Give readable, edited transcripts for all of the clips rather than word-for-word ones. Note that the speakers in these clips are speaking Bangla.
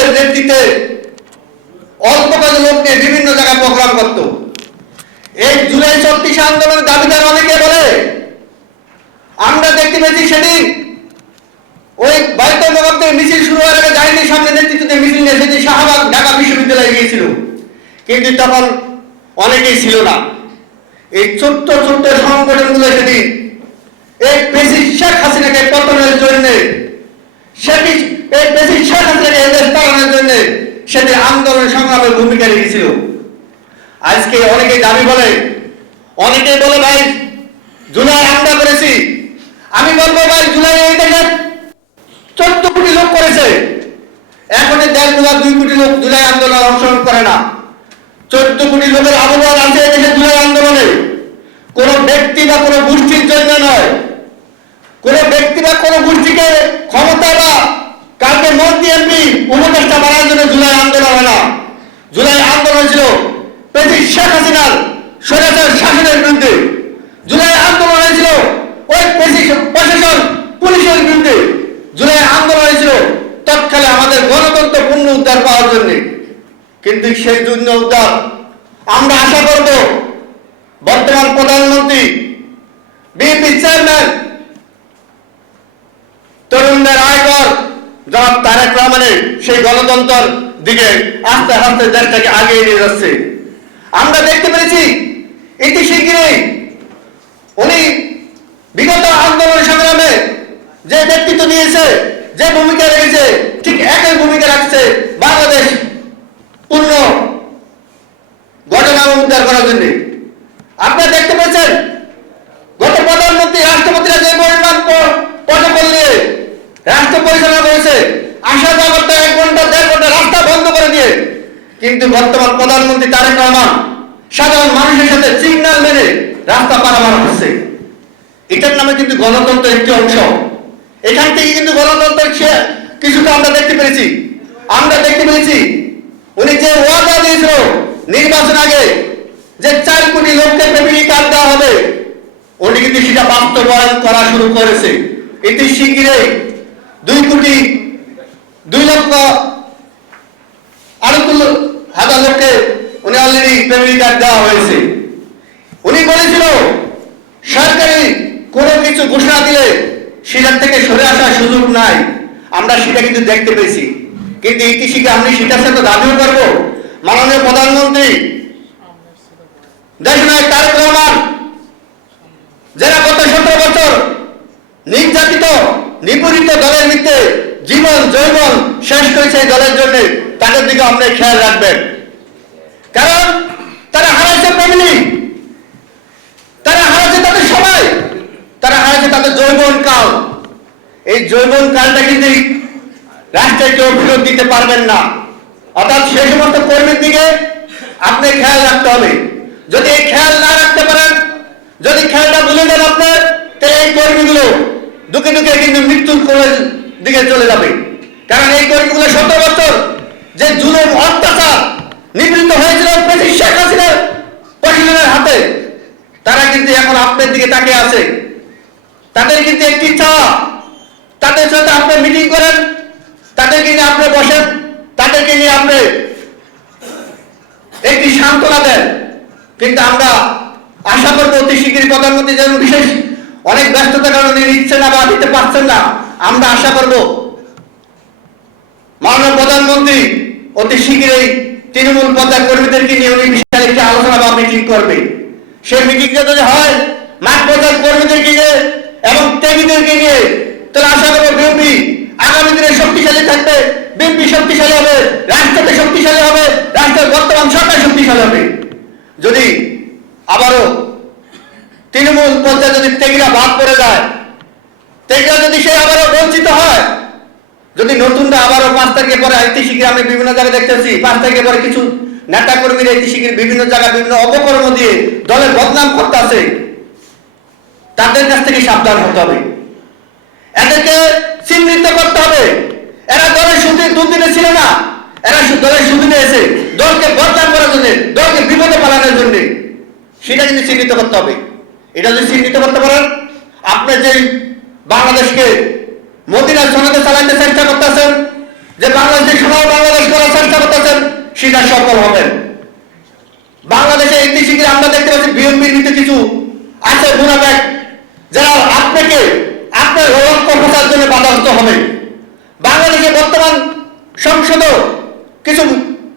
আমিনুলের নেতৃত্বে অল্প কয়েকজন লোক নিয়ে বিভিন্ন জায়গায় প্রোগ্রাম করত। এই জুলাই ৩৬ আন্দোলনের দাবিদার অনেকে বলে, আমরা দেখতে পেয়েছি সেদিন ওই বাইতুল মোকাররম থেকে মিছিল শুরু হওয়ার আগে জাহিদের সামনে নেতৃত্বে মিছিল নিয়ে সেদিন শাহবাগ ঢাকা বিশ্ববিদ্যালয়ে গিয়েছিল, কিন্তু তখন অনেকেই ছিল না। এই ছোট্ট ছোট্ট সংগঠনগুলো সেদিন এই প্রেসিডেন্ট শেখ হাসিনাকে পতনের জন্য, এই প্রেসিডেন্ট শেখ হাসিনাকে এদেশ তাড়ানোর জন্য সেদিন আন্দোলন সংগ্রামের ভূমিকা রেখেছিল। আজকে অনেকেই দাবি বলে, অনেকেই বলে ভাই জুলাই আমরা করেছি। আমি বলবো ভাই জুলাই এই দেশে 14 কোটি লোক করেছে, এখন 1.5 কোটি লোক জুলাই আন্দোলনে অংশগ্রহণ করে না। 14 কোটি লোকের অবদান আছে দেশে জুলাই আন্দোলনে। কোন ব্যক্তি বা কোন গোষ্ঠীর জন্য নয়, কোন ব্যক্তি বা কোন গোষ্ঠীকে ক্ষমতা বা কালকে মন্ত্রী এমপি উপদেষ্টা বানানোর জন্য জুলাই আন্দোলন হয় না। জুলাই আন্দোলন ছিল প্রেসিডেন্ট শেখ হাসিনার স্বৈরাচার শাসনের বিরুদ্ধে। জুলাই আন্দোলন হয়েছিল ওই প্রশাসন পুলিশের বিরুদ্ধে। জুলাই আন্দোলন হয়েছিল তৎকালে আমাদের গণতন্ত্র পূর্ণ উদ্ধার পাওয়ার জন্য। কিন্তু সেই জন্য উদ্ধার আমরা আশা করব বর্তমান প্রধানমন্ত্রী, বিএনপি চেয়ারম্যান, তরুণদের আয়কর জনাব তারেক রহমানের সেই গণতন্ত্রের দিকে আস্তে আস্তে দেশটাকে আগিয়ে নিয়ে যাচ্ছে। আমরা দেখতে পেরেছি ইতি শীঘ্রই উনি বিগত আন্দোলন সংগ্রামে যে নেতৃত্ব দিয়েছে, যে ভূমিকা রেখেছে, ঠিক একই ভূমিকা রাখছে বাংলাদেশ পূর্ণ ঘটনা উদ্ধার করার জন্য। আপনারা দেখতে পেয়েছেন গত প্রধানমন্ত্রী রাষ্ট্রপতিরা যে পরিমাণ প্রটোকল নিয়ে রাষ্ট্র পরিচালনা করেছে, আসা যাওয়া করতে 1 ঘন্টা 1.5 ঘন্টা রাস্তা বন্ধ করে দিয়ে, কিন্তু বর্তমান প্রধানমন্ত্রী তারেক রহমান সাধারণ মানুষের সাথে সিগন্যাল মেনে রাস্তা পারাপার করছে। এটার নামে কিন্তু গণতন্ত্রের একটি অংশ। এখান থেকে কিন্তু গণতন্ত্রের কিছুটা আমরা দেখতে পেরেছি। আমরা দেখতে পেরেছি উনি যে ওয়াদা দিয়েছিল নির্বাচন আগে যে 4 কোটি লোককে ফ্যামিলি কার্ড দেওয়া হবে, উনি কিন্তু সেটা বাস্তবায়ন করা শুরু করেছে। এটি শীঘ্রই 2 লক্ষ 8 লোককে উনি অলরেডি ফ্যামিলি কার্ড দেওয়া হয়েছে। উনি বলেছিল সরকারি কোনো কিছু ঘোষণা দিলে সেটার থেকে সরে আসার সুযোগ নাই। আমরা সেটা কিন্তু দেখতে পেয়েছি। কিন্তু ইতিহাসে আমি সেটার সাথে দাবিও করবো মাননীয় প্রধানমন্ত্রী দেশনায়ক তারেক রহমান, যারা গত 17 বছর নির্যাতিত নিপীড়িত দলের ভিত্তিতে জীবন যৌবন শেষ করেছে এই দলের জন্য, তাদের দিকে আপনি খেয়াল রাখবেন। কারণ তারা হারাইছে ফ্যামিলি, তারা হারাইছে তাদের সবাই, তারা হারাইছে তাদের যৌবন কাল। এই যৌবন কালটা কিন্তু রাষ্ট্রের কেউ ফেরত দিতে পারবেন না। অর্থাৎ সেই সমস্ত কর্মীর দিকে আপনি খেয়াল রাখতে হবে। যদি এই খেয়াল না রাখতে পারেন, যদি খেয়ালটা ভুলে যান আপনার, তাহলে এই কর্মীগুলো দুঃখে দুঃখে কিন্তু মৃত্যুর দিকে চলে যাবে। কারণ এই কর্মীগুলো 17 বছর যে জুলুম অত্যাচার নিপীড়িত হয়েছিল প্রেসিডেন্ট শেখ হাসিনার প্রশাসনের হাতে, তারা কিন্তু এখন আপনার দিকে তাকিয়ে আছে। তাদের কিন্তু একটি চাওয়া, তাদের সাথে আপনি মিটিং করেন, তাদেরকে নিয়ে আপনি বসেন, তাদেরকে নিয়ে আপনি একটি সান্ত্বনা দেন। কিন্তু আমরা আশা করবো অতি শীঘ্রই প্রধানমন্ত্রী যেন বিশেষ অনেক ব্যস্ততার কারণে নিচ্ছে না বা দিতে পারছেন না, আমরা আশা করব মাননীয় প্রধানমন্ত্রী অতি শীঘ্রই তৃণমূল পর্যায়ের কর্মীদেরকে নিয়ে উনি বিশাল একটি আলোচনা বা মিটিং করবে। সেই মিটিংটা যদি হয় মাঠ পর্যায়ের কর্মীদেরকে নিয়ে এবং ত্যাগীদেরকে নিয়ে, তাহলে আশা করবো বিএনপি আগামী দিনে শক্তিশালী থাকবে, বিএনপি শক্তিশালী হবে, রাষ্ট্রটা শক্তিশালী হবে, রাষ্ট্রের বর্তমান সরকার শক্তিশালী হবে। যদি আবারও তৃণমূল পর্যায়ে যদি ত্যাগীরা বাদ পড়ে যায়, ত্যাগীরা যদি সে আবারও বঞ্চিত হয়, যদি নতুনরা আবারও 5 তারিখে পরে ইতি শীঘ্রই আমি বিভিন্ন জায়গায় দেখতেছি 5 তারিখে পরে কিছু নেতা কর্মীরা ইতি শীঘ্রই বিভিন্ন জায়গায় বিভিন্ন অপকর্ম দিয়ে দলের বদনাম করতে আছে, তাদের কাছ থেকে সাবধান হতে হবে। এদেরকে চিহ্নিত করতে হবে। এরা দলের দুদিনে ছিল না, এরা দলের সুদিনে এসে দলকে বদনাম করার জন্য, দলকে বিপদে পালানোর জন্য, সেটা কিন্তু চিহ্নিত করতে হবে। এটা যদি চিহ্নিত করতে পারেন, আপনি যে বাংলাদেশকে মদিনার সনদে চালাইতে চেষ্টা করতেছেন, যে বাংলাদেশের সবাই বাংলাদেশ করার চেষ্টা করতেছেন সেটা সফল হবেন। বাংলাদেশে ইতিহাসে আমরা দেখতে পাচ্ছি বিএনপির ভিতরে কিছু আছে মুনাফেক, যারা আপনাকে আপনার লক্ষ্য প্রচার জন্য বাধাগ্রস্ত হবে। বাংলাদেশে বর্তমান সংসদ কিছু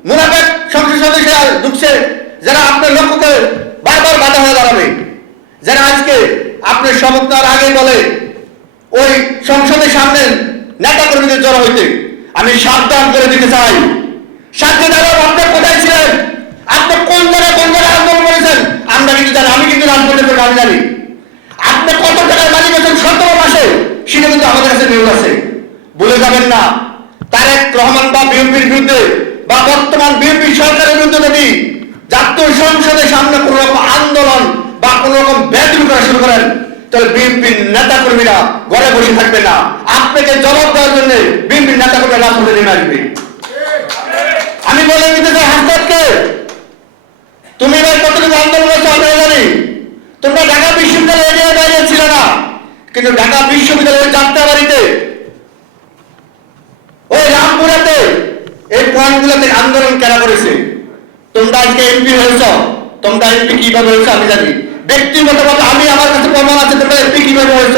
মুনাফেক সংসদ সদস্যরা ঢুকছে, যারা আপনার লক্ষ্যকে বারবার বাধা হয়ে দাঁড়াবে, যারা আজকে আপনার সমর্থনার আগে বলে ওই সংসদের সামনে নেতা কর্মীদের জড়ো হইতে। আমি সাবধান করে দিতে চাই, সাথে দাঁড়াব আপনার কোথায় ছিলেন, আপনি কোন জায়গায় আন্দোলন করেছেন আমরা কিন্তু জানি, আমি কিন্তু রাজপথের আমি জানি। আপনি কত টাকার মালিক হয়েছেন 17 মাসে, সেটা কিন্তু আমাদের কাছে নিউজ আছে। বলে যাবেন না তারেক রহমান বা বিএনপির বিরুদ্ধে বা বর্তমান বিএনপি সরকারের বিরুদ্ধে যদি জাতীয় সংসদের সামনে কোন রকম আন্দোলন বা কোন রকম বেদবি করা শুরু করেন, তাহলে বিএনপির নেতা কর্মীরা ঘরে বসে থাকবে না, আপনাকে জবাব দেওয়ার জন্য বিএনপির নেতা কর্মীরা রাজপথে নেমে আসবে। আমি বলে দিতে চাই হাসপাতকে, তুমি এবার কতটুকু আন্দোলন করছো আমরা জানি। তোমরা ঢাকা বিশ্ববিদ্যালয়ের বাইরে ছিল না, কিন্তু ঢাকা বিশ্ববিদ্যালয়ের যাত্রাবাড়িতে ওই রামপুরাতে এই পয়েন্টগুলোতে আন্দোলন কেন করেছে। তোমরা আজকে এমপি হয়েছ, তোমরা এমপি কিভাবে হয়েছ আমি জানি। ব্যক্তিগতভাবে আমি আমার কাছে প্রমাণ আছে তোমরা এমপি কিভাবে হয়েছ,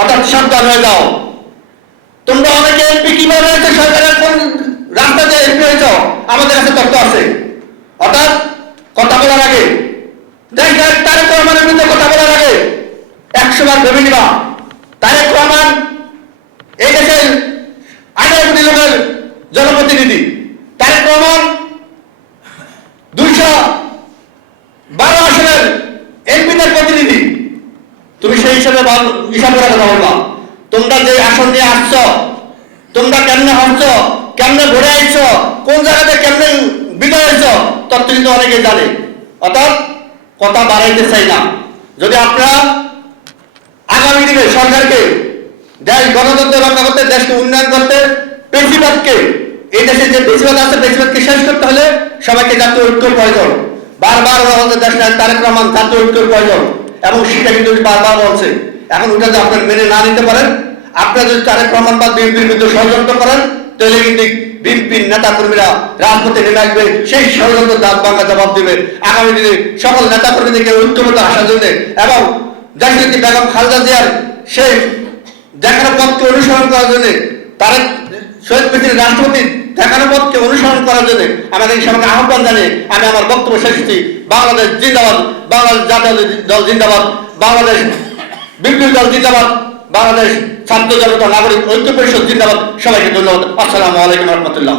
অর্থাৎ সাবধান হয়ে যাও। তোমরা অনেকে এমপি কিভাবে হয়েছে, সরকারের কোন রাস্তাতে এমপি হয়েছ আমাদের কাছে তথ্য আছে। অর্থাৎ কথা বলার আগে তারেক রহমানের বিরুদ্ধে কথা বলার আগে 100 বার ভেবে নিবা। তারেক রহমান এই দেশের 18 কোটি লোকের জনপ্রতিনিধি, তারেক রহমান 212 আসনের এমপিদের প্রতিনিধি। তুমি সেই হিসাবে হিসাব করে কথা বলবা। তোমরা যে আসন নিয়ে আসছ, তোমরা কেমনে হচ্ছ, কেমনে ঘুরে আসছ, কোন জায়গাতে কেমনে বিদায় হয়েছ, তত কিন্তু অনেকে জানে। অর্থাৎ কথা বাড়াইতে চাই না। যদি আপনারা আগামী দিনে সরকারকে দেশ গণতন্ত্র রক্ষা করতে, দেশকে উন্নয়ন করতে, বেশিরভাগকে এই দেশে যে বেশিরভাগ আছে বেশিরভাগকে শেষ করতে হলে সবাইকে জাতীয় ঐক্যের প্রয়োজন। বারবার আমাদের দেশ তারেক রহমান জাতীয় ঐক্যের প্রয়োজন, এবং সেটা কিন্তু বারবার বলছে। এখন ওটা যদি আপনার মেনে না নিতে পারেন, আপনারা যদি তারেক রহমান বা বিএনপির বিরুদ্ধে ষড়যন্ত্র করেন, তাহলে কিন্তু বিএনপির নেতা কর্মীরা রাজপথে নেমে আসবে, সেই ষড়যন্ত্র দাঁত ভাঙা জবাব দেবে। আগামী দিনে সকল নেতা কর্মীদেরকে ঐক্যবদ্ধ আসার জন্য এবং জাতীয় বেগম খালেদা জিয়ার সেই দেখানো পথকে অনুসরণ করার জন্য, তারেক শহীদ প্রেসিডেন্ট রাষ্ট্রপতির দেখানো পথকে অনুসরণ করার জন্য আমাদের সবাইকে আহ্বান জানিয়ে আমি আমার বক্তব্য শেষ করছি। বাংলাদেশ জিন্দাবাদ, বাংলাদেশ জাতীয় দল জিন্দাবাদ, বাংলাদেশ বিপ্লবী দল জিন্দাবাদ, বাংলাদেশ ছাত্র জনতা নাগরিক ঐক্য পরিষদ জিন্দাবাদ। সবাইকে ধন্যবাদ। আসসালামু আলাইকুম রহমতুল্লাহ।